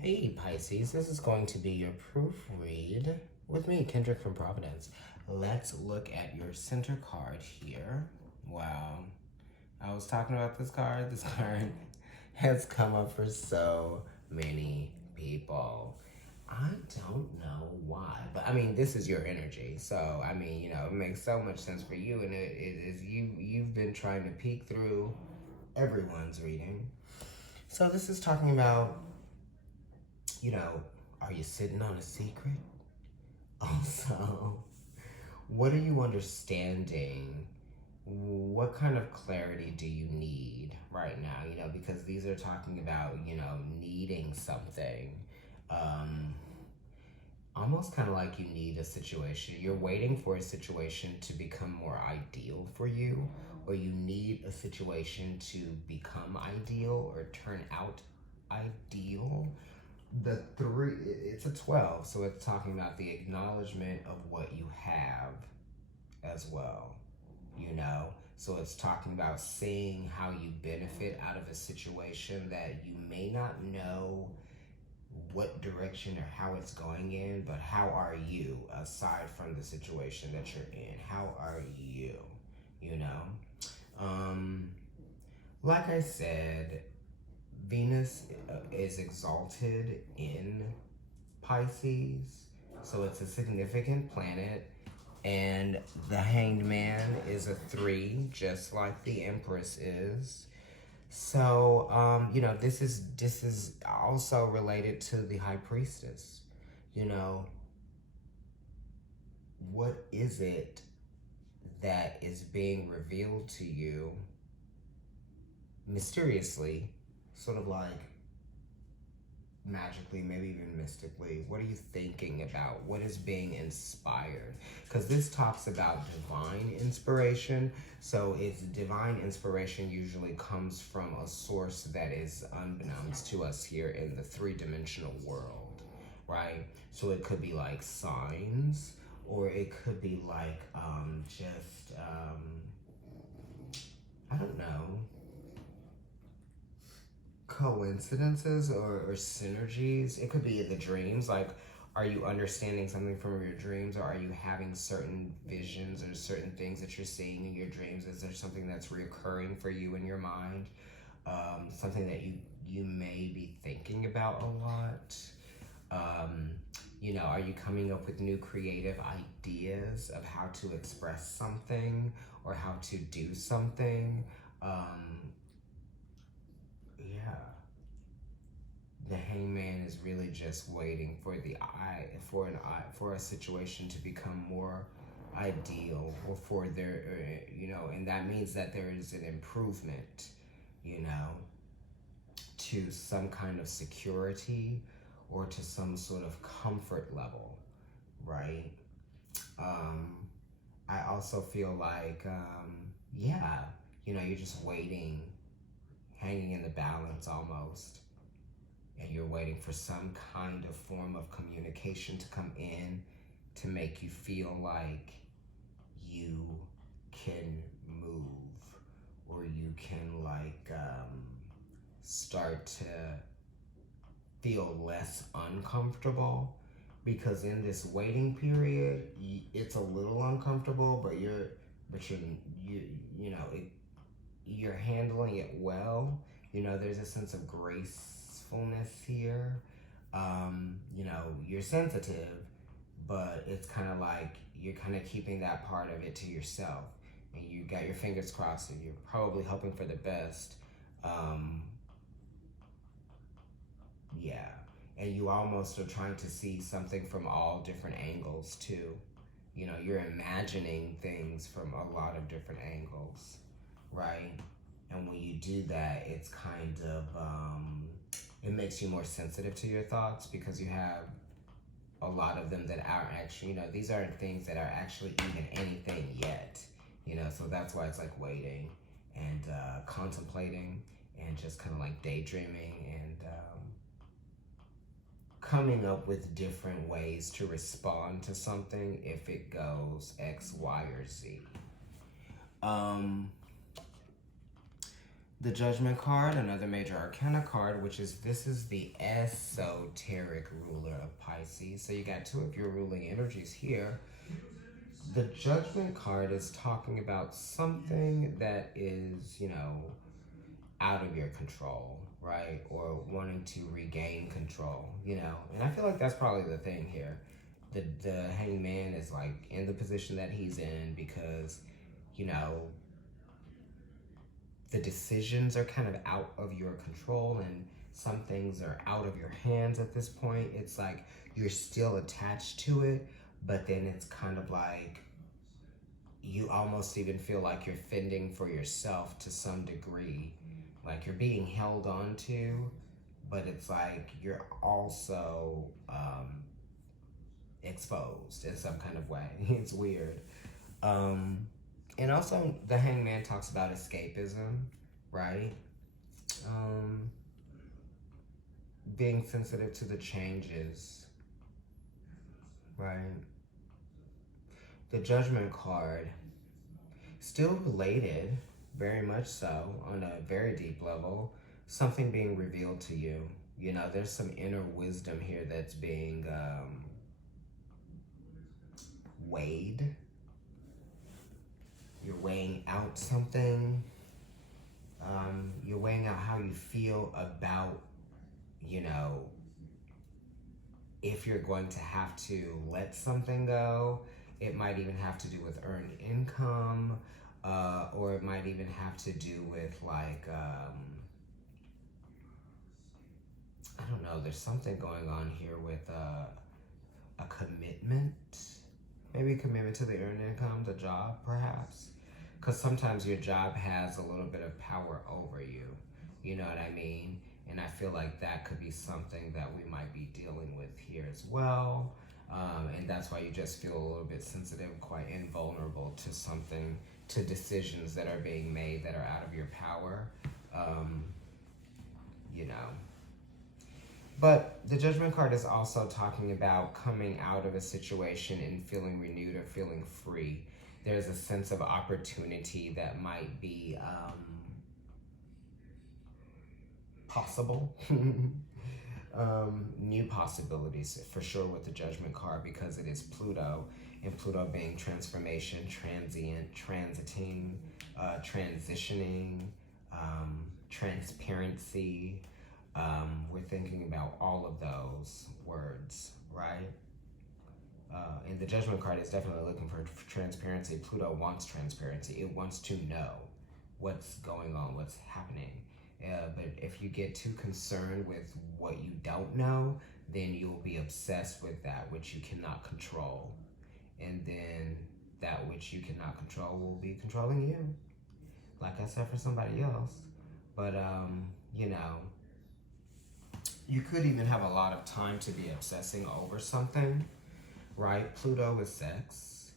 Hey Pisces, this is going to be your proofread with me, Kendrick from Providence. Let's look at your center card here. Wow. I was talking about this card. This card has come up for so many people. I don't know why, but I mean, this is your energy. So, I mean, it makes so much sense for you, and it is you've been trying to peek through everyone's reading. So, this is talking about you know, are you sitting on a secret? Also, what are you understanding? What kind of clarity do you need right now? Because these are talking about, needing something. Um, Almost kind of like you need a situation. You're waiting for a situation to become more ideal for you, or you need a situation to become ideal or turn out ideal. The three, it's a 12, so it's talking about the acknowledgement of what you have as well, so it's talking about seeing how you benefit out of a situation that you may not know what direction or how it's going in, but how are you aside from the situation that you're in? How are you? You know? Um, like I said, Venus is exalted in Pisces, so it's a significant planet. And the Hanged Man is a 3, just like the Empress is. So, this is also related to the High Priestess. You know, what is it that is being revealed to you mysteriously, sort of like magically, maybe even mystically? What are you thinking about? What is being inspired? Because this talks about divine inspiration. So it's divine inspiration usually comes from a source that is unbeknownst to us here in the three-dimensional world, right? So it could be like signs, or it could be like I don't know, coincidences or synergies. It could be in the dreams. Like, are you understanding something from your dreams, or are you having certain visions or certain things that you're seeing in your dreams? Is there something that's reoccurring for you in your mind? Something that you may be thinking about a lot. Are you coming up with new creative ideas of how to express something or how to do something? Yeah, the hangman is really just waiting for for a situation to become more ideal, or for and that means that there is an improvement, you know, to some kind of security or to some sort of comfort level, right? um I also feel like yeah, you're just waiting, hanging in the balance almost, and you're waiting for some kind of form of communication to come in to make you feel like you can move, or you can start to feel less uncomfortable, because in this waiting period it's a little uncomfortable, but you you know it, you're handling it well. There's a sense of gracefulness here. You're sensitive, but it's kind of like you're kind of keeping that part of it to yourself, and you got your fingers crossed, and you're probably hoping for the best. Um, yeah, and you almost are trying to see something from all different angles too. You're imagining things from a lot of different angles, right? And when you do that, it's kind of it makes you more sensitive to your thoughts, because you have a lot of them that aren't actually, these aren't things that are actually even anything yet. So that's why it's like waiting and contemplating and just kind of like daydreaming and coming up with different ways to respond to something if it goes X, Y, or Z. Um, The Judgment card, another major arcana card, which is this is the esoteric ruler of Pisces. So you got two of your ruling energies here. The Judgment card is talking about something that is, out of your control, right? Or wanting to regain control, And I feel like that's probably the thing here. The hangman is like in the position that he's in because, you know, the decisions are kind of out of your control and some things are out of your hands at this point. It's like you're still attached to it, but then it's kind of like you almost even feel like you're fending for yourself to some degree. Like you're being held on to, but it's like you're also exposed in some kind of way. It's weird. And also, the hangman talks about escapism, right? Being sensitive to the changes, right? The judgment card, still related, very much so, on a very deep level, something being revealed to you. There's some inner wisdom here that's being weighed. You're weighing out something. You're weighing out how you feel about, if you're going to have to let something go. It might even have to do with earned income, or it might even have to do with like, I don't know, there's something going on here with a commitment. Maybe a commitment to the earned income, the job, perhaps. Because sometimes your job has a little bit of power over you. You know what I mean? And I feel like that could be something that we might be dealing with here as well. And that's why you just feel a little bit sensitive, quite invulnerable to something, to decisions that are being made that are out of your power. You know. But the Judgment card is also talking about coming out of a situation and feeling renewed or feeling free. There's a sense of opportunity that might be possible. New possibilities for sure with the Judgment card because it is Pluto, and Pluto being transformation, transient, transiting, transitioning, transparency. We're thinking about all of those words, right? And the Judgment card is definitely looking for transparency. Pluto wants transparency. It wants to know what's going on, what's happening. But if you get too concerned with what you don't know, then you'll be obsessed with that which you cannot control. And then that which you cannot control will be controlling you. Like I said, for somebody else. But, you could even have a lot of time to be obsessing over something, right? Pluto is sex.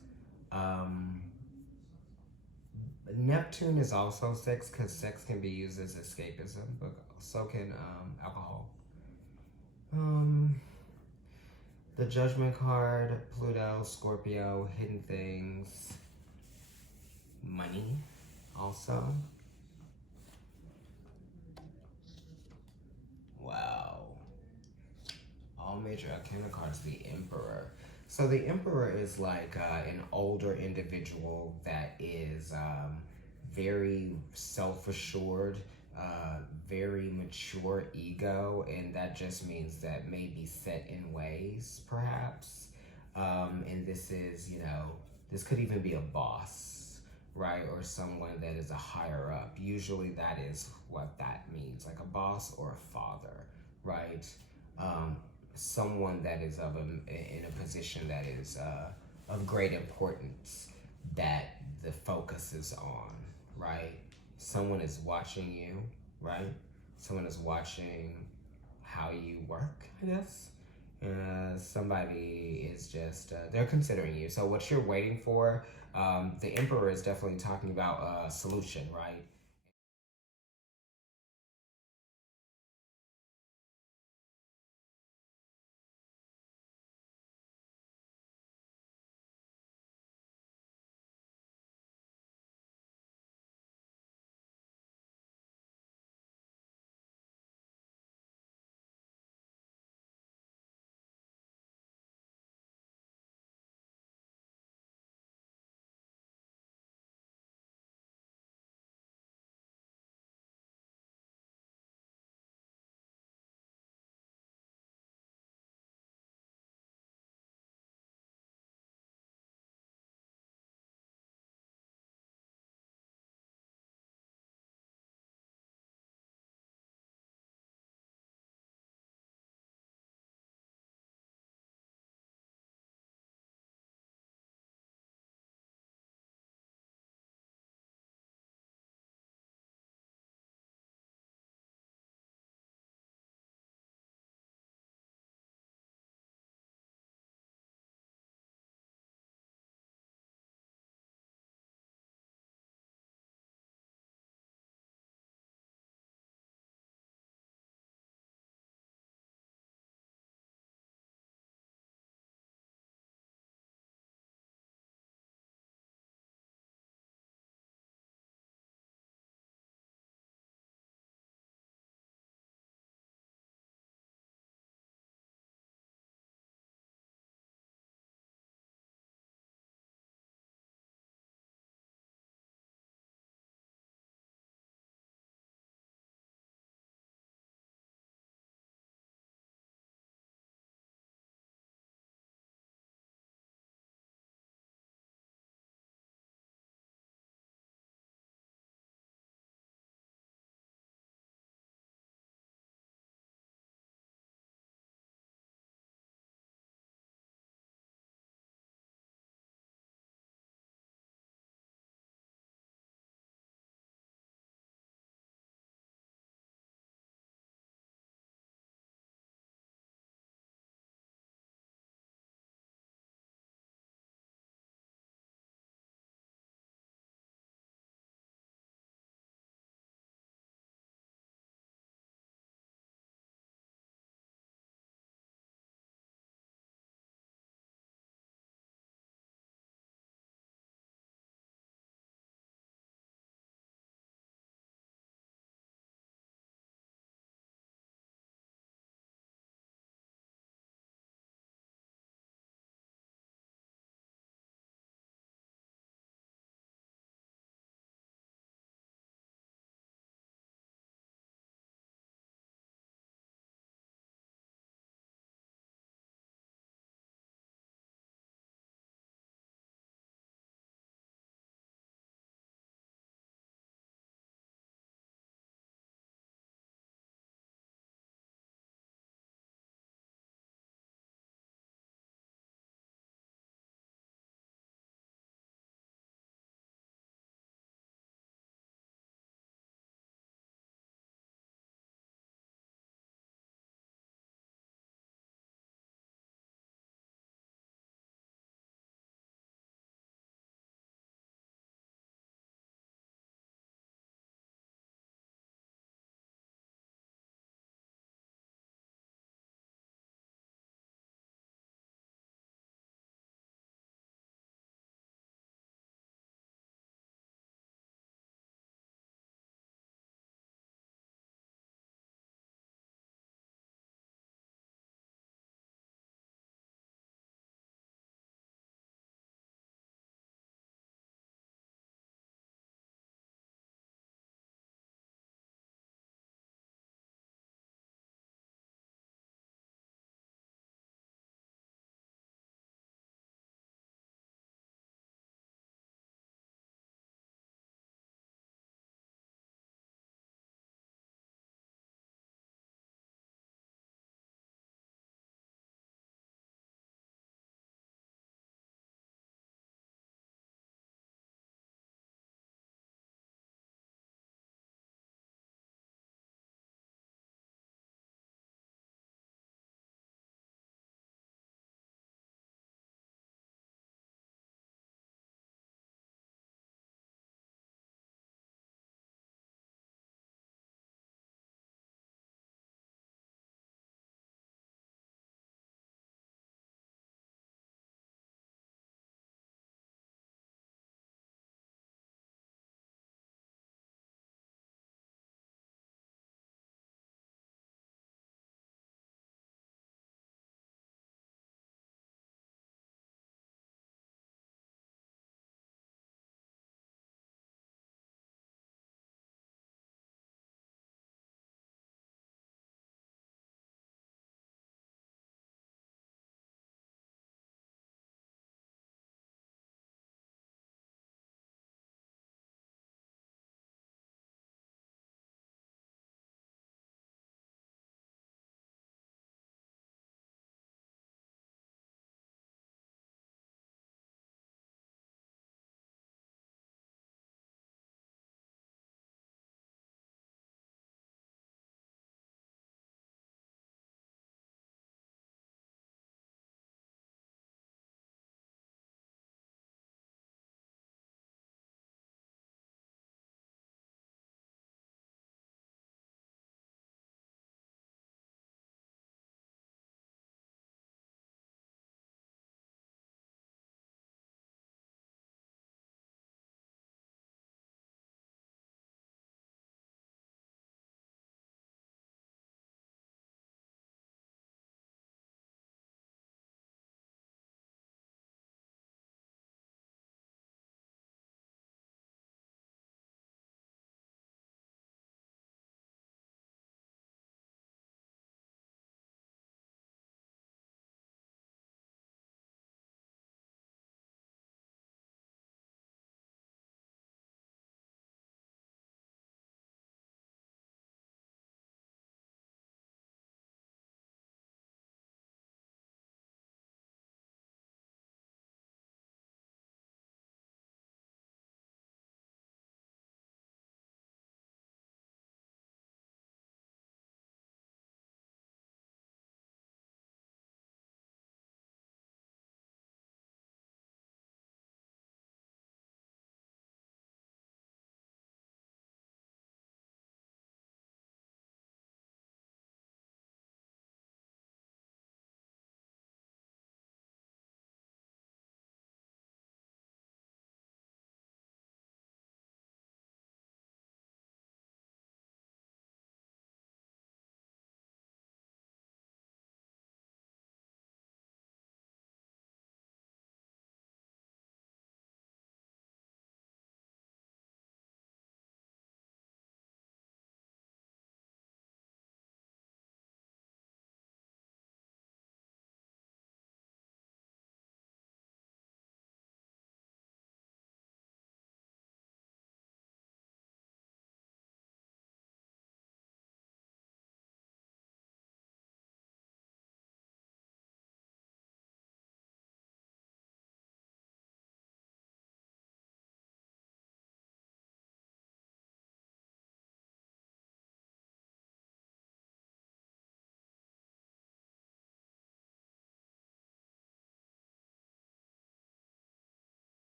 Neptune is also sex because sex can be used as escapism, but so can alcohol. The Judgment card, Pluto, Scorpio, hidden things, money also. Wow. All major arcana cards, the Emperor. So the Emperor is like an older individual that is very self-assured, very mature ego, and that just means that maybe set in ways, perhaps. And this is, this could even be a boss, right? Or someone that is a higher up. Usually that is what that means, like a boss or a father, right? Someone that is in a position that is of great importance that the focus is on, right? Someone is watching you, right? Someone is watching how you work, I guess. Somebody is just, they're considering you. So what you're waiting for, the Emperor is definitely talking about a solution, right?